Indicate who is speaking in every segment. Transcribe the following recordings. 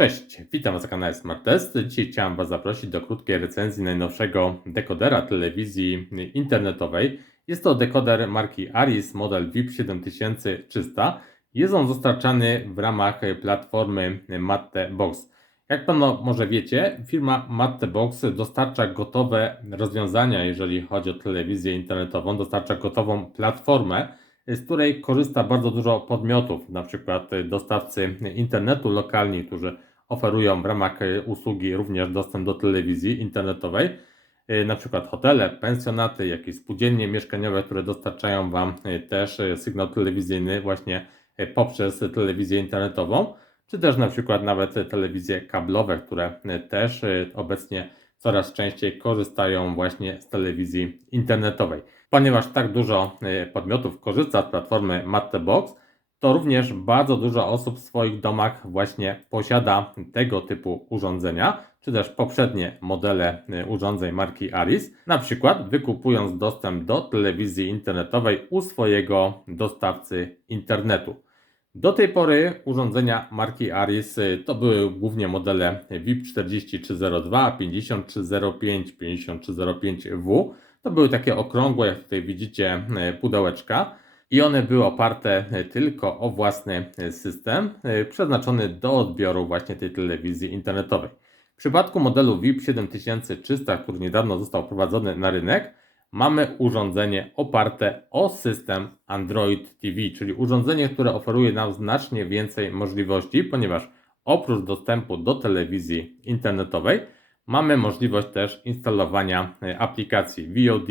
Speaker 1: Cześć, witam Was na kanale Smart Test. Dzisiaj chciałem Was zaprosić do krótkiej recenzji najnowszego dekodera telewizji internetowej. Jest to dekoder marki Aris model VIP 7300. Jest on dostarczany w ramach platformy Matte Box. Jak pewno może wiecie, firma Matte Box dostarcza gotowe rozwiązania, jeżeli chodzi o telewizję internetową, dostarcza gotową platformę, z której korzysta bardzo dużo podmiotów, na przykład dostawcy internetu lokalni, którzy oferują w ramach e, usługi również dostęp do telewizji internetowej, e, na przykład hotele, pensjonaty, jakieś spółdzielnie mieszkaniowe, które dostarczają Wam e, też sygnał telewizyjny właśnie poprzez telewizję internetową, czy też na przykład nawet telewizje kablowe, które też obecnie coraz częściej korzystają właśnie z telewizji internetowej. Ponieważ tak dużo podmiotów korzysta z platformy Mattebox, to również bardzo dużo osób w swoich domach właśnie posiada tego typu urządzenia, czy też poprzednie modele y, urządzeń marki Aris, na przykład wykupując dostęp do telewizji internetowej u swojego dostawcy internetu. Do tej pory urządzenia marki Aris y, to były głównie modele VIP 4302, 5305, 5305W. To były takie okrągłe, jak tutaj widzicie, y, pudełeczka i one były oparte e, tylko o własny e, system e, przeznaczony do odbioru właśnie tej telewizji internetowej. W przypadku modelu VIP 7300, który niedawno został wprowadzony na rynek, mamy urządzenie oparte o system Android TV, czyli urządzenie, które oferuje nam znacznie więcej możliwości, ponieważ oprócz dostępu do telewizji internetowej mamy możliwość też instalowania aplikacji VOD,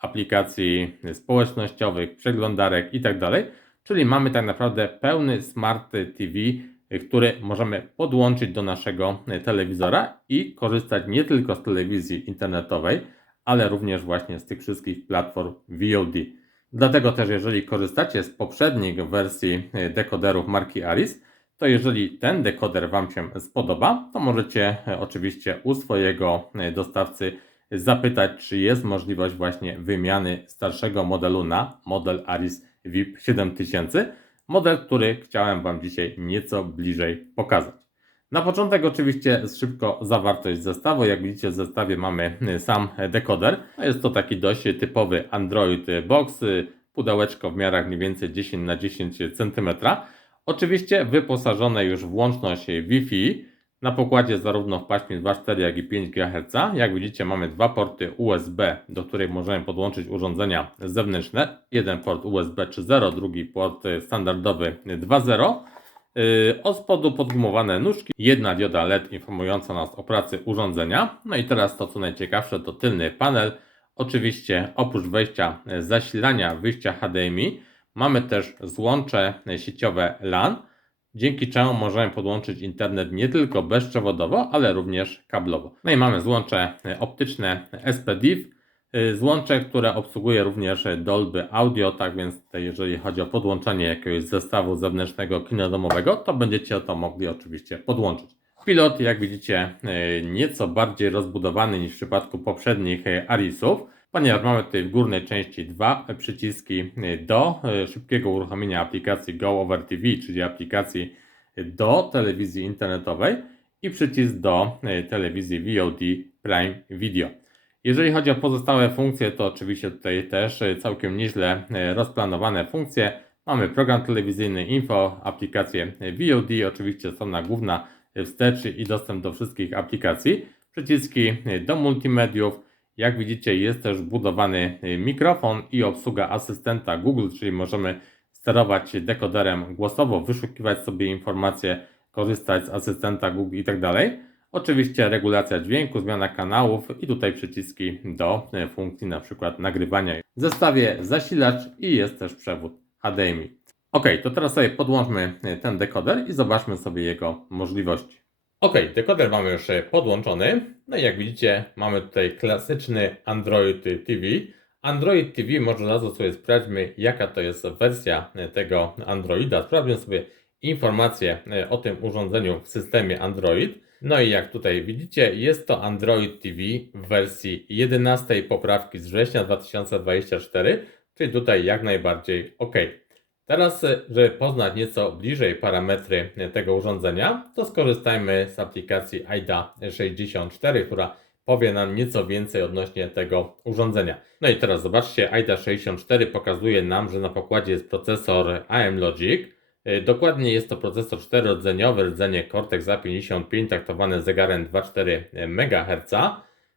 Speaker 1: aplikacji społecznościowych, przeglądarek itd. Tak Czyli mamy tak naprawdę pełny Smart TV, który możemy podłączyć do naszego telewizora i korzystać nie tylko z telewizji internetowej, ale również właśnie z tych wszystkich platform VOD. Dlatego też, jeżeli korzystacie z poprzednich wersji dekoderów marki Aris, to jeżeli ten dekoder Wam się spodoba, to możecie oczywiście u swojego dostawcy zapytać, czy jest możliwość właśnie wymiany starszego modelu na model Aris VIP 7000, model, który chciałem Wam dzisiaj nieco bliżej pokazać. Na początek oczywiście szybko zawartość zestawu. Jak widzicie w zestawie mamy sam dekoder. Jest to taki dość typowy Android Box, pudełeczko w miarach mniej więcej 10 na 10 cm. Oczywiście wyposażone już w łączność Wi-Fi, na pokładzie zarówno w paśmie 2,4 jak i 5 GHz. Jak widzicie mamy dwa porty USB, do których możemy podłączyć urządzenia zewnętrzne. Jeden port USB 3.0, drugi port standardowy 2.0. Yy, od spodu podgumowane nóżki, jedna dioda LED informująca nas o pracy urządzenia. No i teraz to co najciekawsze to tylny panel. Oczywiście oprócz wejścia zasilania, wyjścia HDMI mamy też złącze sieciowe LAN dzięki czemu możemy podłączyć internet nie tylko bezprzewodowo, ale również kablowo. No i mamy złącze optyczne SPDIF, y, złącze, które obsługuje również Dolby Audio, tak więc jeżeli chodzi o podłączanie jakiegoś zestawu zewnętrznego kinodomowego, to będziecie to mogli oczywiście podłączyć. Pilot, jak widzicie, y, nieco bardziej rozbudowany niż w przypadku poprzednich Arisów ponieważ mamy tutaj w górnej części dwa przyciski do e, szybkiego uruchomienia aplikacji Go Over TV, czyli aplikacji do telewizji internetowej i przycisk do e, telewizji VOD Prime Video. Jeżeli chodzi o pozostałe funkcje, to oczywiście tutaj też e, całkiem nieźle rozplanowane funkcje. Mamy program telewizyjny, info, aplikację VOD, oczywiście strona główna, wstecz i dostęp do wszystkich aplikacji, przyciski do multimediów, jak widzicie, jest też wbudowany y, mikrofon i obsługa asystenta Google, czyli możemy sterować dekoderem głosowo, wyszukiwać sobie informacje, korzystać z asystenta Google itd. Tak Oczywiście regulacja dźwięku, zmiana kanałów i tutaj przyciski do y, funkcji na przykład nagrywania. W zestawie zasilacz i jest też przewód HDMI. Ok, to teraz sobie podłączmy y, ten dekoder i zobaczmy sobie jego możliwości. Ok, dekoder mamy już podłączony. No i jak widzicie, mamy tutaj klasyczny Android TV. Android TV, może od razu sobie sprawdźmy, jaka to jest wersja e, tego Androida. Sprawdźmy sobie informacje e, o tym urządzeniu w systemie Android. No i jak tutaj widzicie, jest to Android TV w wersji 11 poprawki z września 2024, czyli tutaj jak najbardziej OK. Teraz, e, żeby poznać nieco bliżej parametry tego urządzenia, to skorzystajmy z aplikacji AIDA 64, która powie nam nieco więcej odnośnie tego urządzenia. No i teraz zobaczcie, AIDA 64 pokazuje nam, że na pokładzie jest procesor AM Logic. E, Dokładnie jest to procesor 4-rdzeniowy, rdzenie Cortex A55 taktowany zegarem 2,4 MHz.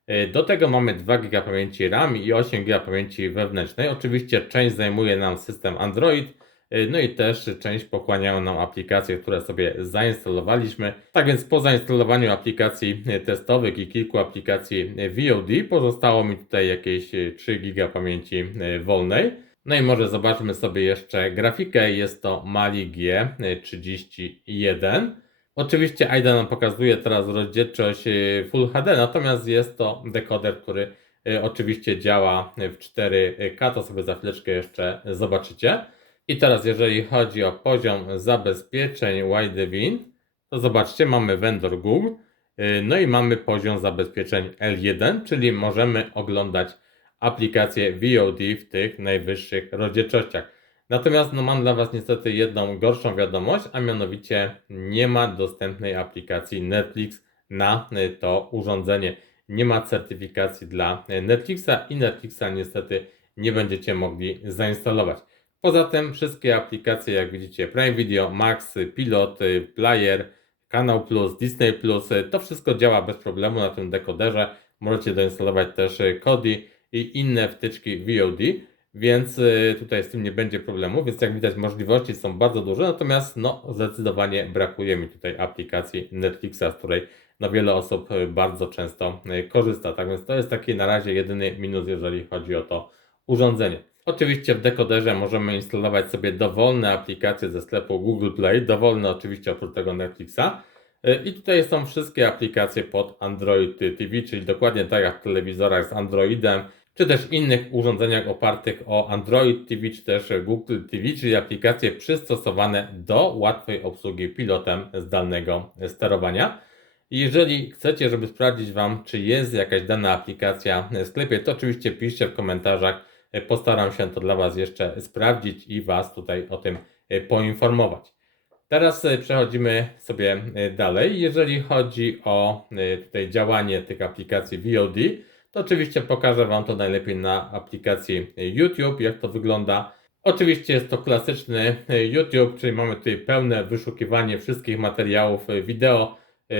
Speaker 1: E, Do tego mamy 2 GB pamięci RAM i 8 GB pamięci wewnętrznej. Oczywiście część zajmuje nam system Android, no i też część pochłaniają nam aplikacje, które sobie zainstalowaliśmy. Tak więc po zainstalowaniu aplikacji e, testowych i kilku aplikacji e, VOD pozostało mi tutaj jakieś e, 3 GB pamięci e, wolnej. No i może zobaczmy sobie jeszcze grafikę. Jest to Mali G31. Oczywiście AIDA nam pokazuje teraz rozdzielczość e, Full HD, natomiast jest to dekoder, który e, oczywiście działa w 4K, to sobie za chwileczkę jeszcze zobaczycie. I teraz jeżeli chodzi o poziom zabezpieczeń Widevin, to zobaczcie, mamy vendor Google, e, no i mamy poziom zabezpieczeń L1, czyli możemy oglądać aplikacje VOD w tych najwyższych rozdzielczościach. Natomiast no, mam dla Was niestety jedną gorszą wiadomość, a mianowicie nie ma dostępnej aplikacji Netflix na y, to urządzenie. Nie ma certyfikacji dla y, Netflixa i Netflixa niestety nie będziecie mogli zainstalować. Poza tym wszystkie aplikacje, jak widzicie, Prime Video, Max, Pilot, Player, Kanał Plus, Disney Plus, to wszystko działa bez problemu na tym dekoderze. Możecie doinstalować też Kodi i inne wtyczki VOD, więc y, tutaj z tym nie będzie problemu. Więc jak widać, możliwości są bardzo duże, natomiast no, zdecydowanie brakuje mi tutaj aplikacji Netflixa, z której no, wiele osób y, bardzo często y, korzysta. Tak więc to jest taki na razie jedyny minus, jeżeli chodzi o to urządzenie. Oczywiście w dekoderze możemy instalować sobie dowolne aplikacje ze sklepu Google Play, dowolne oczywiście oprócz tego Netflixa. Y, I tutaj są wszystkie aplikacje pod Android TV, czyli dokładnie tak jak w telewizorach z Androidem, czy też innych urządzeniach opartych o Android TV, czy też Google TV, czyli aplikacje przystosowane do łatwej obsługi pilotem zdalnego sterowania. Jeżeli chcecie, żeby sprawdzić Wam, czy jest jakaś dana aplikacja w sklepie, to oczywiście piszcie w komentarzach. Postaram się to dla Was jeszcze sprawdzić i Was tutaj o tym e, poinformować. Teraz e, przechodzimy sobie e, dalej. Jeżeli chodzi o tutaj działanie tych aplikacji VOD, to oczywiście pokażę Wam to najlepiej na aplikacji YouTube, jak to wygląda. Oczywiście jest to klasyczny YouTube, czyli mamy tutaj pełne wyszukiwanie wszystkich materiałów wideo.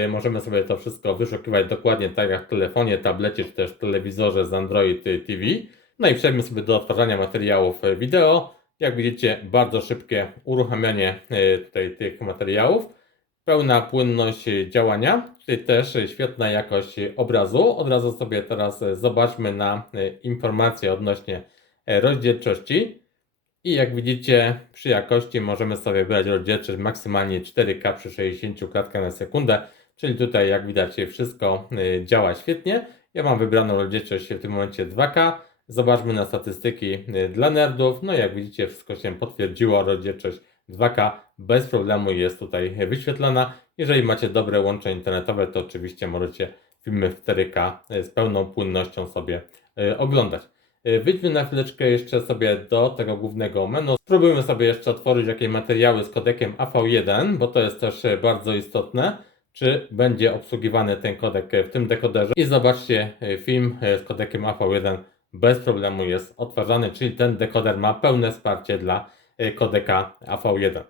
Speaker 1: Możemy sobie to wszystko wyszukiwać dokładnie tak jak w telefonie, tablecie czy też telewizorze z Android TV. No i przejdźmy sobie do odtwarzania materiałów e, wideo. Jak widzicie, bardzo szybkie uruchamianie e, tutaj tych materiałów. Pełna płynność działania. Tutaj też świetna jakość obrazu. Od razu sobie teraz e, zobaczmy na informacje odnośnie rozdzielczości. I jak widzicie, przy jakości możemy sobie wybrać rozdzielczość maksymalnie 4K przy 60 klatkach na sekundę. Czyli tutaj, jak widać, wszystko działa świetnie. Ja mam wybraną rozdzielczość w tym momencie 2K. Zobaczmy na statystyki y, dla nerdów. No jak widzicie, wszystko się potwierdziło. Rozdzielczość 2K bez problemu jest tutaj wyświetlana. Jeżeli macie dobre łącze internetowe, to oczywiście możecie filmy w 4K z pełną płynnością sobie y, oglądać. Y, Wyjdźmy na chwileczkę jeszcze sobie do tego głównego menu. Spróbujmy sobie jeszcze otworzyć jakieś materiały z kodekiem AV1, bo to jest też y, bardzo istotne, czy będzie obsługiwany ten kodek y, w tym dekoderze. I zobaczcie, y, film y, z kodekiem AV1 bez problemu jest odtwarzany, czyli ten dekoder ma pełne wsparcie dla y, kodeka AV1.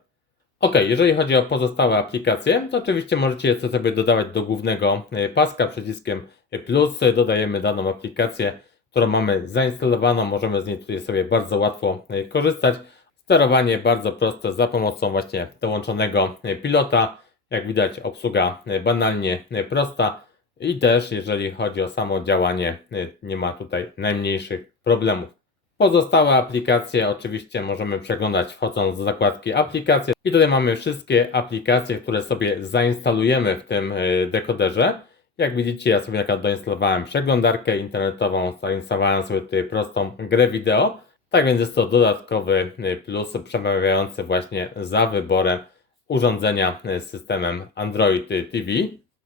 Speaker 1: Ok, jeżeli chodzi o pozostałe aplikacje, to oczywiście możecie je sobie dodawać do głównego y, paska przyciskiem plus. y, Dodajemy daną aplikację, którą mamy zainstalowaną, możemy z niej tutaj sobie bardzo łatwo korzystać. Sterowanie bardzo proste za pomocą właśnie dołączonego pilota. Jak widać, obsługa banalnie prosta i też jeżeli chodzi o samo działanie, y, nie ma tutaj najmniejszych problemów. Pozostałe aplikacje oczywiście możemy przeglądać wchodząc do zakładki aplikacje i tutaj mamy wszystkie aplikacje, które sobie zainstalujemy w tym y, dekoderze. Jak widzicie, ja sobie na doinstalowałem przeglądarkę internetową, zainstalowałem sobie tutaj prostą grę wideo. Tak więc jest to dodatkowy y, plus przemawiający właśnie za wyborem urządzenia z systemem Android TV.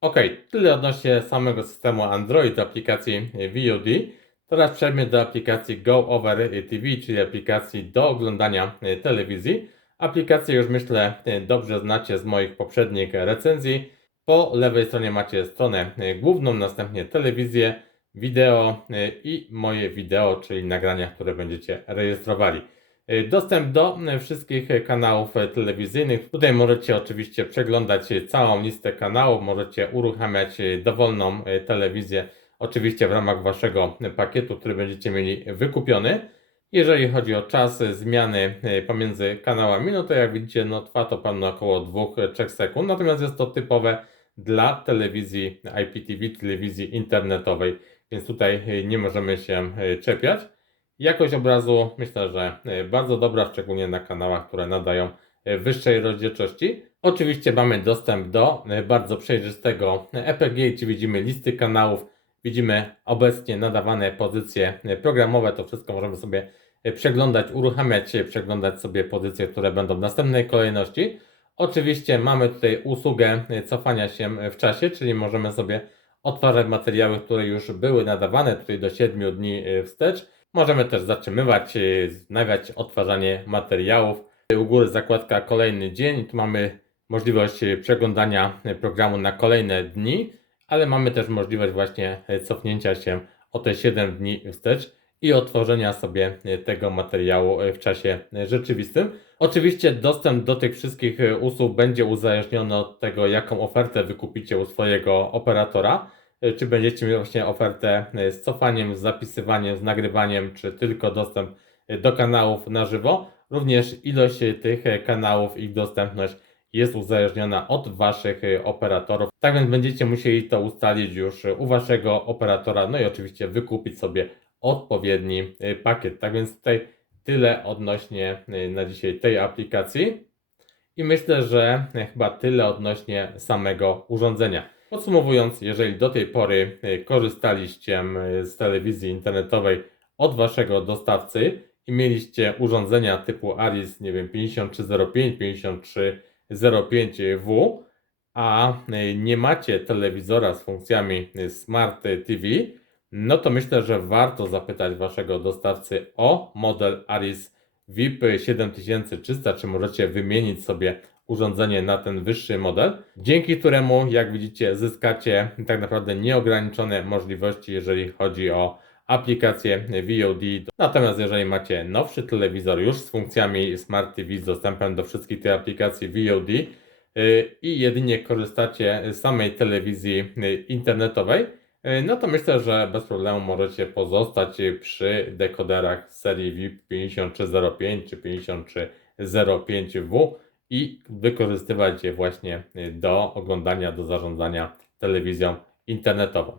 Speaker 1: Ok, tyle odnośnie samego systemu Android aplikacji VOD. Teraz przejdźmy do aplikacji Go Over TV, czyli aplikacji do oglądania y, telewizji. Aplikację już myślę e, dobrze znacie z moich poprzednich recenzji. Po lewej stronie macie stronę e, główną, następnie telewizję, wideo e, i moje wideo, czyli nagrania, które będziecie rejestrowali. E, Dostęp do e, wszystkich e, kanałów telewizyjnych. Tutaj możecie oczywiście przeglądać całą listę kanałów, możecie uruchamiać dowolną telewizję, oczywiście w ramach waszego pakietu, który będziecie mieli wykupiony. Jeżeli chodzi o czas zmiany pomiędzy kanałami, no to jak widzicie, no trwa to pewno około 2-3 sekund, natomiast jest to typowe dla telewizji IPTV, telewizji internetowej, więc tutaj nie możemy się czepiać. Jakość obrazu myślę, że e, bardzo dobra, szczególnie na kanałach, które nadają e, wyższej rozdzielczości. Oczywiście mamy dostęp do e, bardzo przejrzystego EPG, gdzie widzimy listy kanałów, widzimy obecnie nadawane pozycje programowe, to wszystko możemy sobie przeglądać, uruchamiać, przeglądać sobie pozycje, które będą w następnej kolejności. Oczywiście mamy tutaj usługę cofania się w czasie, czyli możemy sobie odtwarzać materiały, które już były nadawane tutaj do 7 dni wstecz. Możemy też zatrzymywać, e, wznawiać odtwarzanie materiałów. U góry zakładka kolejny dzień. Tu mamy możliwość e, przeglądania e, programu na kolejne dni, ale mamy też możliwość właśnie cofnięcia się o te 7 dni wstecz i otworzenia sobie tego materiału w czasie rzeczywistym. Oczywiście dostęp do tych wszystkich usług będzie uzależniony od tego, jaką ofertę wykupicie u swojego operatora. E, Czy będziecie mieli właśnie ofertę e, z cofaniem, z zapisywaniem, z nagrywaniem, czy tylko dostęp e, do kanałów na żywo. Również ilość tych kanałów, ich dostępność jest uzależniona od Waszych operatorów. Tak więc będziecie musieli to ustalić już u Waszego operatora, no i oczywiście wykupić sobie odpowiedni pakiet. Tak więc tutaj tyle odnośnie na dzisiaj tej aplikacji. I myślę, że chyba tyle odnośnie samego urządzenia. Podsumowując, jeżeli do tej pory e, korzystaliście z telewizji internetowej od waszego dostawcy i mieliście urządzenia typu Aris, nie wiem, 5305, 5305W, a e, nie macie telewizora z funkcjami e, Smart TV, no to myślę, że warto zapytać waszego dostawcy o model Aris VIP 7300, czy możecie wymienić sobie urządzenie na ten wyższy model, dzięki któremu, jak widzicie, zyskacie tak naprawdę nieograniczone możliwości, jeżeli chodzi o aplikację VOD. Natomiast jeżeli macie nowszy telewizor już z funkcjami Smart TV, z dostępem do wszystkich tych aplikacji VOD yy, i jedynie korzystacie z samej telewizji yy, internetowej, yy, no to myślę, że bez problemu możecie pozostać przy dekoderach serii VIP 5305 czy 5305W i wykorzystywać je właśnie y, do oglądania, do zarządzania telewizją internetową.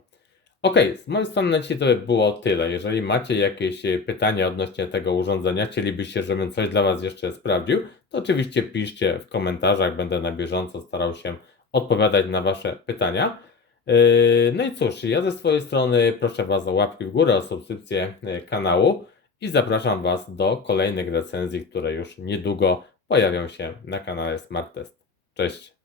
Speaker 1: Ok, z mojej strony na dzisiaj to by było tyle. Jeżeli macie jakieś y, pytania odnośnie tego urządzenia, chcielibyście, żebym coś dla Was jeszcze sprawdził, to oczywiście piszcie w komentarzach, będę na bieżąco starał się odpowiadać na Wasze pytania. Yy, No i cóż, ja ze swojej strony proszę Was o łapki w górę, o subskrypcję y, kanału i zapraszam Was do kolejnych recenzji, które już niedługo pojawią się na kanale Smart Test. Cześć!